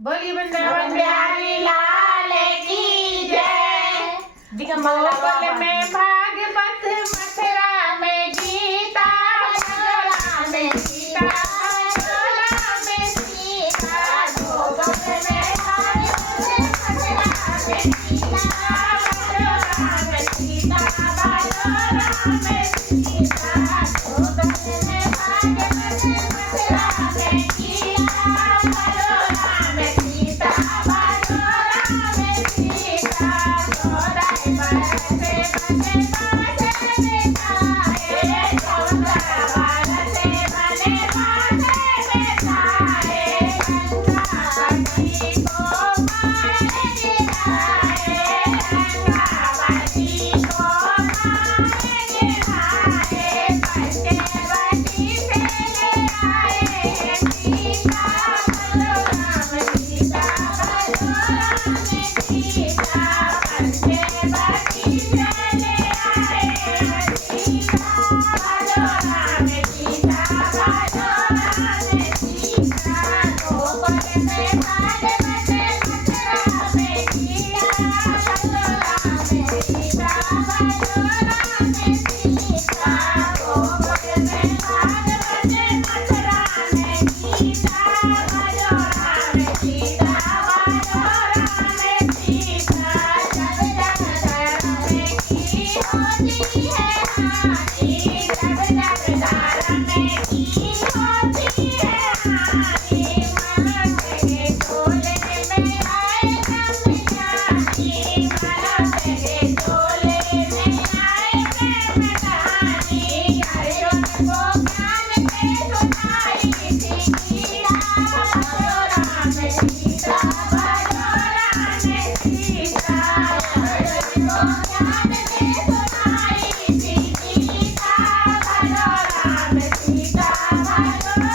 बोली वृंदावन बिहारी लाल की जय। गोकुल में भागवत, मथुरा में गीता, मथुरा में सीता, मथुरा में सीता। गोकुल में भागवत, मथुरा में गीता, मथुरा में सीता, मथुरा में सीता। गोकुल में भागवत, मथुरा में गीता, मथुरा में सीता, मथुरा में सीता। चौदह बरस बने बाजे बिठाए, चौदह बरस बने बाजे बिठाए। गंगावती को मार गिराए, गंगावती को मार गिराए। पंचवटी से ले आए सीता, मथुरा में सीता, मथुरा में सीता। पंचवटी से ले आए सीता, मथुरा में सीता, मथुरा में सीता। गोकुल में भागवत, मथुरा में गीता, मथुरा में सीता, मथुरा में सीता। गोकुल में भागवत, मथुरा में गीता, मथुरा में सीता, मथुरा में सीता। जब जग धर्म की होती है हानि, जब जग धर्म की होती है हानि। मनुष्य के चोले में आए ब्रह्मज्ञानी, मनुष्य के चोले में आए ब्रह्मज्ञानी। अर्जुन को ज्ञान के सुनाई थी गीता, मथुरा में सीता, मथुरा में सीता। अर्जुन को ज्ञान के सुनाई थी गीता, मथुरा में सीता, मथुरा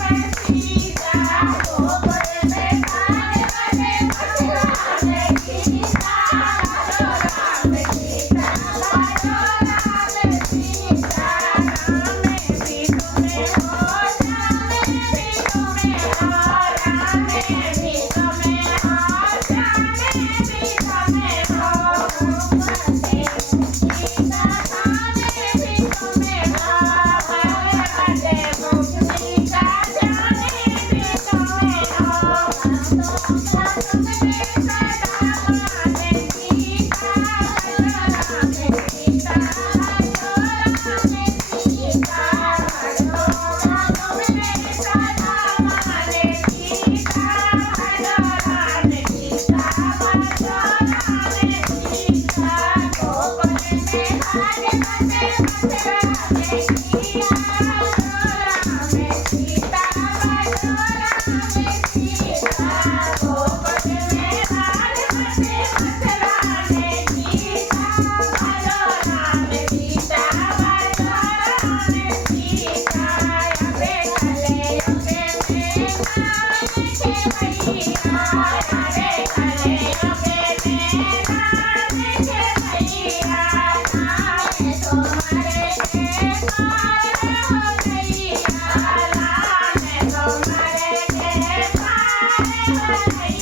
में सीता। गोकुल में भागवत, मथुरा में गीता, मथुरा में सीता, मथुरा में सीता। राम भी तुम्हें हो, राम भी तुम्हें हो, राम भी तुम्हें हो, राम भी तुम्हें हो। भगवती सीता राम भी तुम्हें हो, भगवती सीता राम भी तुम्हें हो। भक्तों का तुमने सदा मान सीता, मथुरा में सीता, मथुरा में सीता। भक्तों का तुमने सदा मान सीता, मथुरा में सीता, मथुरा में सीता। गोकुल में भागवत, मथुरा में गीता, मथुरा में सीता, मथुरा में सीता। गोकुल में भागवत, मथुरा में गीता, मथुरा में सीता, मथुरा में सीता। अबे कलयुग में नाम के भैया, अबे कलयुग में नाम के भैया। नाम तुम्हारे के पार हो गैया, नाम तुम्हारे के पार हो गैया।